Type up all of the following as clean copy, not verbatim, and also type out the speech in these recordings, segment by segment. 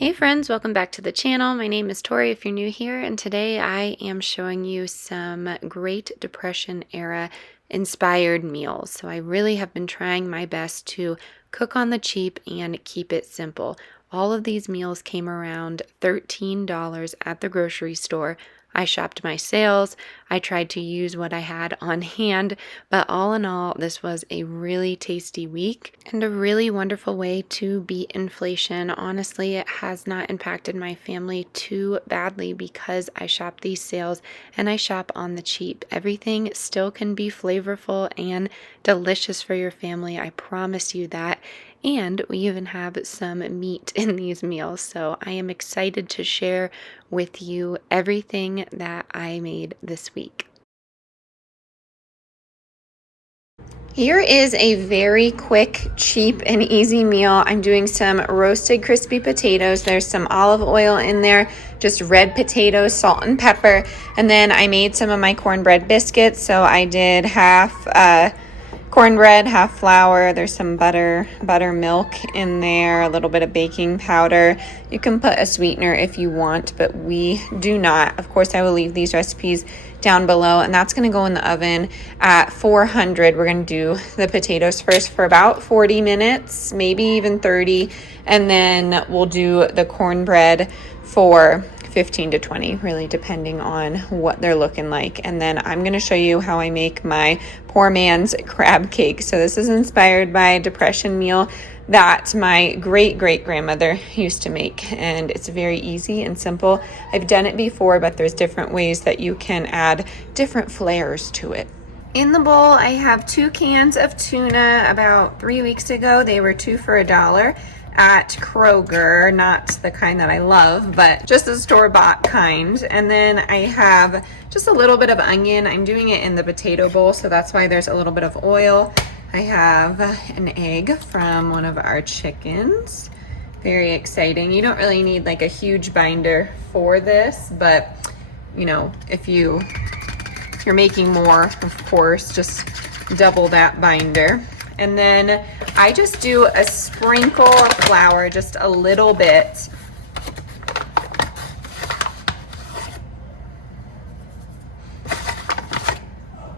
Hey friends, welcome back to the channel. My name is Tori if you're new here, and today I am showing you some Great Depression era inspired meals. So I really have been trying my best to cook on the cheap and keep it simple. All of these meals came around $13 at the grocery store. I shopped my sales. I tried to use what I had on hand, but all in all, this was a really tasty week and a really wonderful way to beat inflation. Honestly, it has not impacted my family too badly because I shop these sales and I shop on the cheap. Everything still can be flavorful and delicious for your family. I promise you that. And we even have some meat in these meals. So I am excited to share with you everything that I made this week. Here is a very quick, cheap, and easy meal. I'm doing some roasted crispy potatoes. There's some olive oil in there, just red potatoes, salt and pepper. And then I made some of my cornbread biscuits. So I did half cornbread, half flour. There's some buttermilk in there, a little bit of baking powder. You can put a sweetener if you want, but we do not. Of course, I will leave these recipes down below, and that's going to go in the oven at 400. We're going to do the potatoes first for about 40 minutes, maybe even 30, and then we'll do the cornbread for 15 to 20, really depending on what they're looking like. And then I'm going to show you how I make my poor man's crab cake. So this is inspired by a depression meal that my great-great-grandmother used to make, and it's very easy and simple. I've done it before, but there's different ways that you can add different flavors to it. In the bowl, I have 2 cans of tuna. About 3 weeks ago, they were 2 for $1 at Kroger, not the kind that I love, but just the store-bought kind. And then I have just a little bit of onion. I'm doing it in the potato bowl, so that's why there's a little bit of oil. I have an egg from one of our chickens. Very exciting. You don't really need like a huge binder for this, but you know, if you're making more, of course, just double that binder. And then I just do a sprinkle of flour, just a little bit.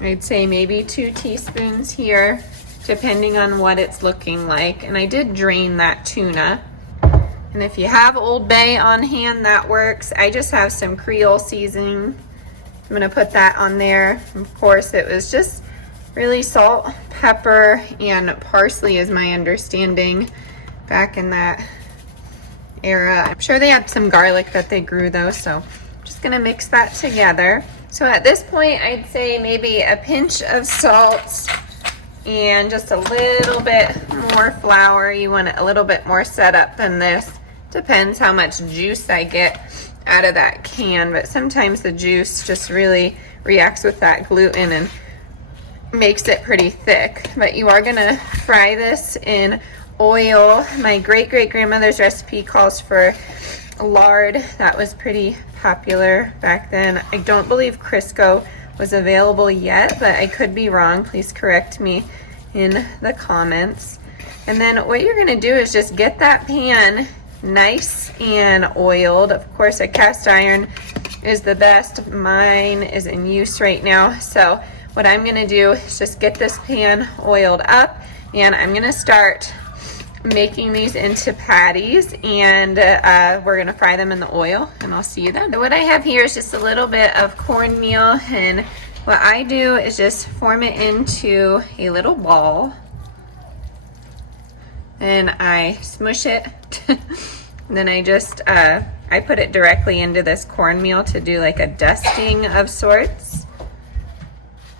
I'd say maybe 2 teaspoons here, depending on what it's looking like. And I did drain that tuna. And if you have Old Bay on hand, that works. I just have some Creole seasoning. I'm gonna put that on there. Of course, it was just really salt, pepper, and parsley is my understanding back in that era. I'm sure they had some garlic that they grew though, so I'm just gonna mix that together. So at this point, I'd say maybe a pinch of salt and just a little bit more flour. You want it a little bit more set up than this. Depends how much juice I get out of that can, but sometimes the juice just really reacts with that gluten and makes it pretty thick. But you are gonna fry this in oil. My great-great-grandmother's recipe calls for lard. That was pretty popular back then. I don't believe Crisco was available yet, but I could be wrong. Please correct me in the comments. And then what you're gonna do is just get that pan nice and oiled. Of course, a cast iron is the best. Mine is in use right now, so what I'm gonna do is just get this pan oiled up, and I'm gonna start making these into patties, and we're gonna fry them in the oil, and I'll see you then. So what I have here is just a little bit of cornmeal, and what I do is just form it into a little ball, and I smush it. And then I just I put it directly into this cornmeal to do like a dusting of sorts.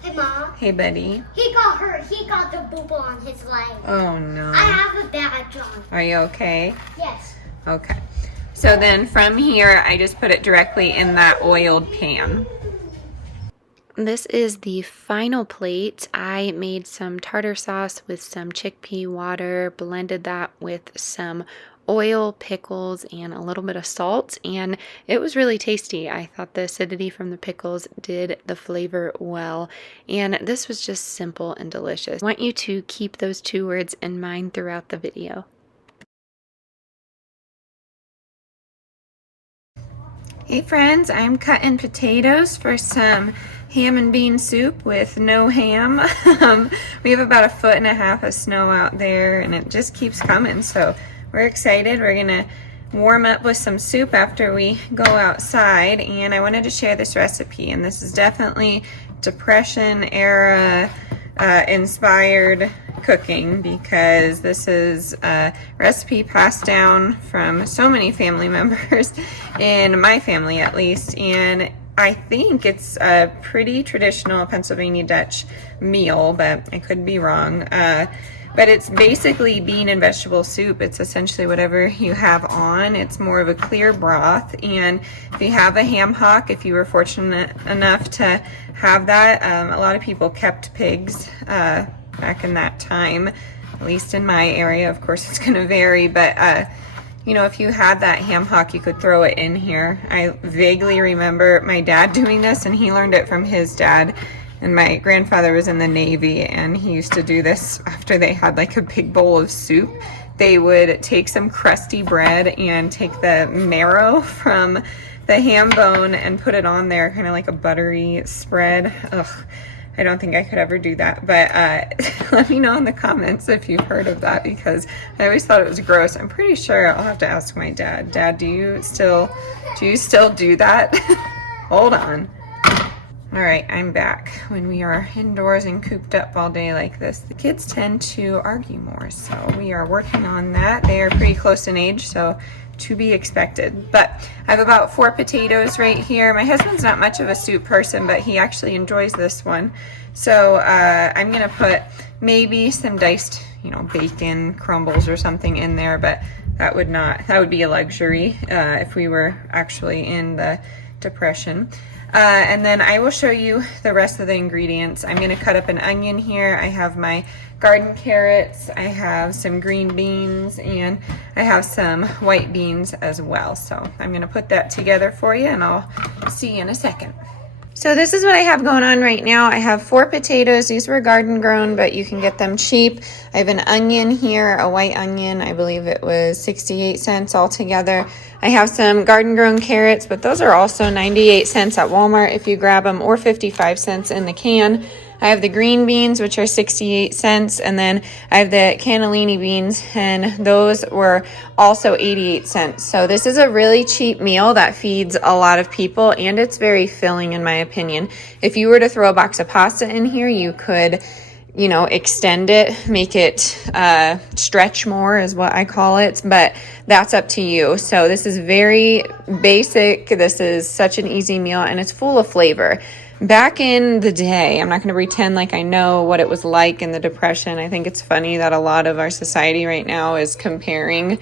Hey, Mom. Hey, buddy. He got hurt. He got the boo-boo on his leg. Oh, no. I have a badge on. Are you okay? Yes. Okay. So then from here, I just put it directly in that oiled pan. This is the final plate. I made some tartar sauce with some chickpea water, blended that with some oil, pickles, and a little bit of salt, and it was really tasty. I thought the acidity from the pickles did the flavor well, and this was just simple and delicious. I want you to keep those 2 words in mind throughout the video. Hey friends, I'm cutting potatoes for some ham and bean soup with no ham. We have about 1.5 feet of snow out there and it just keeps coming, so we're excited. We're gonna warm up with some soup after we go outside, and I wanted to share this recipe, and this is definitely Depression era inspired cooking, because this is a recipe passed down from so many family members, in my family at least, and I think it's a pretty traditional Pennsylvania Dutch meal, but I could be wrong. But it's basically bean and vegetable soup. It's essentially whatever you have on. It's more of a clear broth, and if you have a ham hock, if you were fortunate enough to have that, a lot of people kept pigs back in that time, at least in my area. Of course, it's going to vary, but you know, if you had that ham hock, you could throw it in here. I vaguely remember my dad doing this, and he learned it from his dad. And my grandfather was in the Navy, and he used to do this after they had like a big bowl of soup. They would take some crusty bread and take the marrow from the ham bone and put it on there, kind of like a buttery spread. Ugh, I don't think I could ever do that, but let me know in the comments if you've heard of that, because I always thought it was gross. I'm pretty sure I'll have to ask my dad. Dad, do you still do that? Hold on. All right, I'm back. When we are indoors and cooped up all day like this, the kids tend to argue more, so we are working on that. They are pretty close in age, so to be expected. But I have about 4 potatoes right here. My husband's not much of a soup person, but he actually enjoys this one. So I'm gonna put maybe some diced, bacon crumbles or something in there, but that would be a luxury if we were actually in the Depression. And then I will show you the rest of the ingredients. I'm going to cut up an onion here. I have my garden carrots, I have some green beans, and I have some white beans as well. So I'm going to put that together for you, and I'll see you in a second. So this is what I have going on right now. I have 4 potatoes. These were garden grown, but you can get them cheap. I have an onion here, a white onion. I believe it was 68 cents altogether. I have some garden grown carrots, but those are also 98 cents at Walmart if you grab them, or 55 cents in the can. I have the green beans, which are 68 cents, and then I have the cannellini beans, and those were also 88 cents. So this is a really cheap meal that feeds a lot of people, and it's very filling in my opinion. If you were to throw a box of pasta in here, you could, extend it, make it stretch more is what I call it, but that's up to you. So this is very basic. This is such an easy meal, and it's full of flavor. Back in the day, I'm not going to pretend like I know what it was like in the Depression. I think it's funny that a lot of our society right now is comparing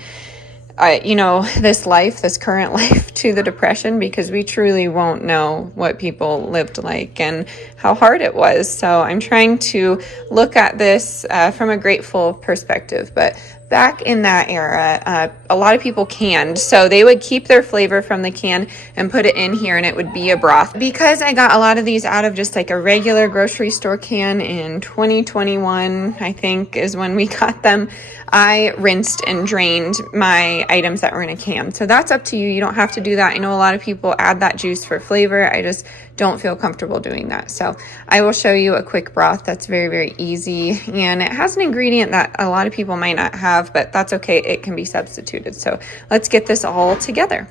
this current life to the Depression, because we truly won't know what people lived like and how hard it was. So I'm trying to look at this from a grateful perspective. But back in that era, a lot of people canned, so they would keep their flavor from the can and put it in here, and it would be a broth. Because I got a lot of these out of just like a regular grocery store can in 2021, I think is when we got them, I rinsed and drained my items that were in a can. So that's up to you. You don't have to do that. I know a lot of people add that juice for flavor. I just don't feel comfortable doing that. So I will show you a quick broth that's very, very easy, and it has an ingredient that a lot of people might not have, but that's okay. It can be substituted. So let's get this all together.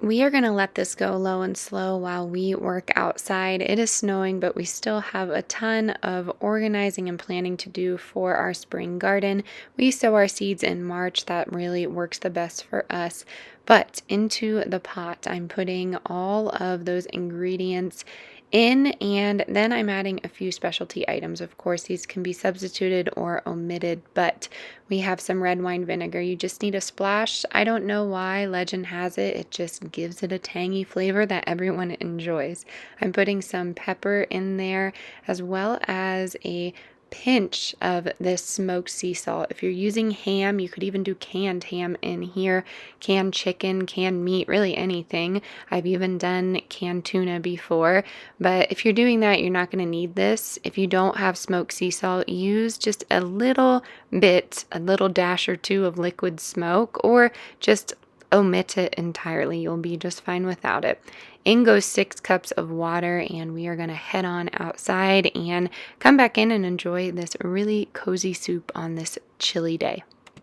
We are going to let this go low and slow while we work outside. It is snowing, but we still have a ton of organizing and planning to do for our spring garden. We sow our seeds in March. That really works the best for us. But into the pot, I'm putting all of those ingredients in, and then I'm adding a few specialty items. Of course, these can be substituted or omitted, but we have some red wine vinegar. You just need a splash. I don't know why, legend has it, it just gives it a tangy flavor that everyone enjoys. I'm putting some pepper in there, as well as a pinch of this smoked sea salt. If you're using ham, you could even do canned ham in here, canned chicken, canned meat, really anything. I've even done canned tuna before, but if you're doing that, you're not going to need this. If you don't have smoked sea salt, use just a little bit, a little dash or two of liquid smoke, or just omit it entirely. You'll be just fine without it. In goes 6 cups of water, and we are going to head on outside and come back in and enjoy this really cozy soup on this chilly day.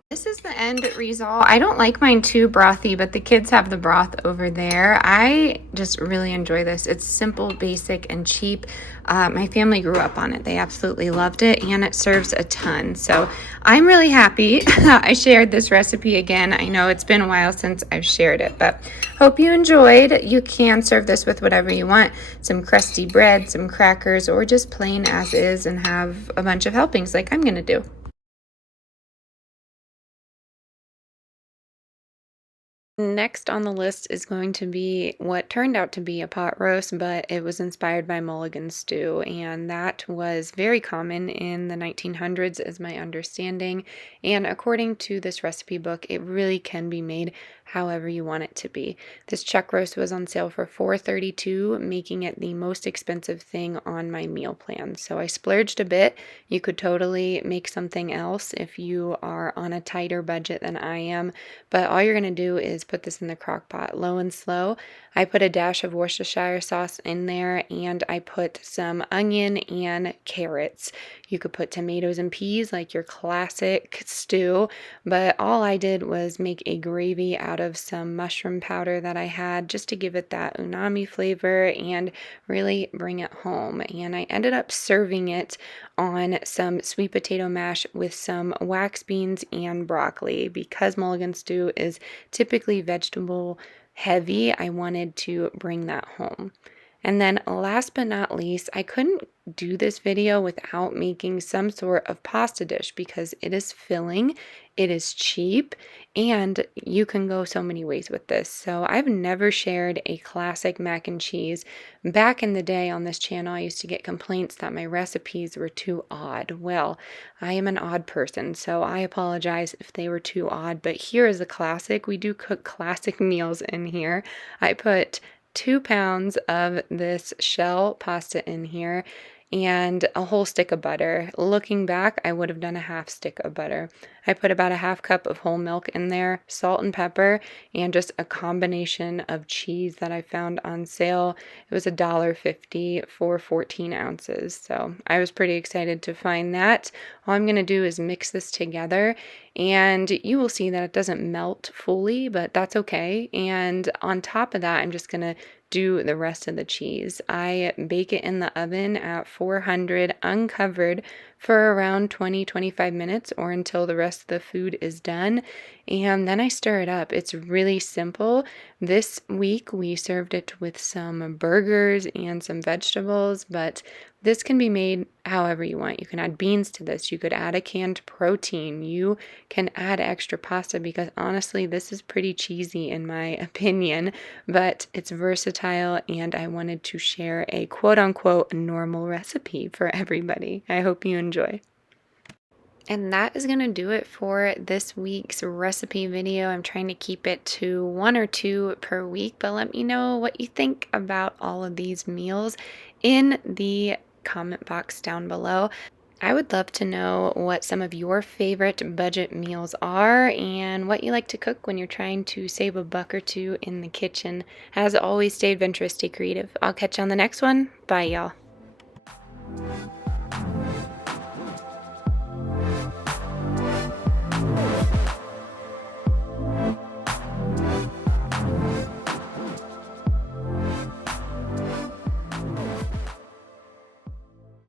This is the end result. I don't like mine too brothy, but the kids have the broth over there. I just really enjoy this. It's simple, basic, and cheap. My family grew up on it. They absolutely loved it, and it serves a ton. So I'm really happy I shared this recipe again. I know it's been a while since I've shared it, but hope you enjoyed. You can serve this with whatever you want. Some crusty bread, some crackers, or just plain as is and have a bunch of helpings like I'm going to do. Next on the list is going to be what turned out to be a pot roast, but it was inspired by mulligan stew, and that was very common in the 1900s, is my understanding. And according to this recipe book, it really can be made however you want it to be. This chuck roast was on sale for $4.32, making it the most expensive thing on my meal plan. So I splurged a bit. You could totally make something else if you are on a tighter budget than I am, but all you're going to do is put this in the crock pot, low and slow. I put a dash of Worcestershire sauce in there, and I put some onion and carrots. You could put tomatoes and peas like your classic stew, but all I did was make a gravy out of some mushroom powder that I had just to give it that umami flavor and really bring it home. And I ended up serving it on some sweet potato mash with some wax beans and broccoli. Because mulligan stew is typically vegetable heavy, I wanted to bring that home. And then last but not least, I couldn't do this video without making some sort of pasta dish because it is filling, it is cheap, and you can go so many ways with this. So I've never shared a classic mac and cheese. Back in the day on this channel, I used to get complaints that my recipes were too odd. Well, I am an odd person, so I apologize if they were too odd, but here is a classic. We do cook classic meals in here. I put 2 pounds of this shell pasta in here and a whole stick of butter. Looking back, I would have done a half stick of butter. I put about a half cup of whole milk in there, salt and pepper, and just a combination of cheese that I found on sale. It was $1.50 for 14 ounces. So I was pretty excited to find that. All I'm going to do is mix this together, and you will see that it doesn't melt fully, but that's okay. And on top of that, I'm just going to do the rest of the cheese. I bake it in the oven at 400 uncovered for around 20-25 minutes or until the rest of the food is done, and then I stir it up. It's really simple. This week we served it with some burgers and some vegetables, but this can be made however you want. You can add beans to this. You could add a canned protein. You can add extra pasta because honestly, this is pretty cheesy in my opinion, but it's versatile, and I wanted to share a quote-unquote normal recipe for everybody. I hope you enjoy. And that is going to do it for this week's recipe video. I'm trying to keep it to 1 or 2 per week, but let me know what you think about all of these meals in the comment box down below. I would love to know what some of your favorite budget meals are and what you like to cook when you're trying to save a buck or two in the kitchen. As always, stay adventurous, stay creative. I'll catch you on the next one. Bye, y'all.